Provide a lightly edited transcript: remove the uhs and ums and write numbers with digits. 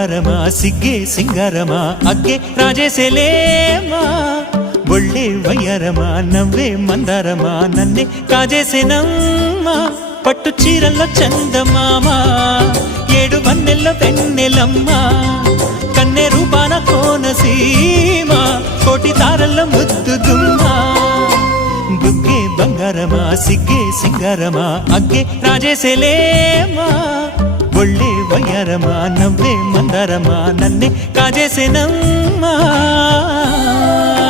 బంగారమా సిగ్గే సింగారమా అగ్గే రాజేసేలేమా ఒళ్ళే వయ్యారమా నవ్వే మందారమా నన్నే కాజేసేనమ్మా పట్టు చీరల్లో చందమామా ఏడు వన్నెల్లో వెన్నెలమ్మా కన్నె రూపాన కోనసీమ కోటి తారల్లో ముద్దుగుమ్మా బుగ్గే బంగారమా సిగ్గే సింగారమా అగ్గే రాజేసేలేమా ఒళ్ళే వయ్యారమా నవ్వే మందారమా నన్నే కాజేసేనమ్మా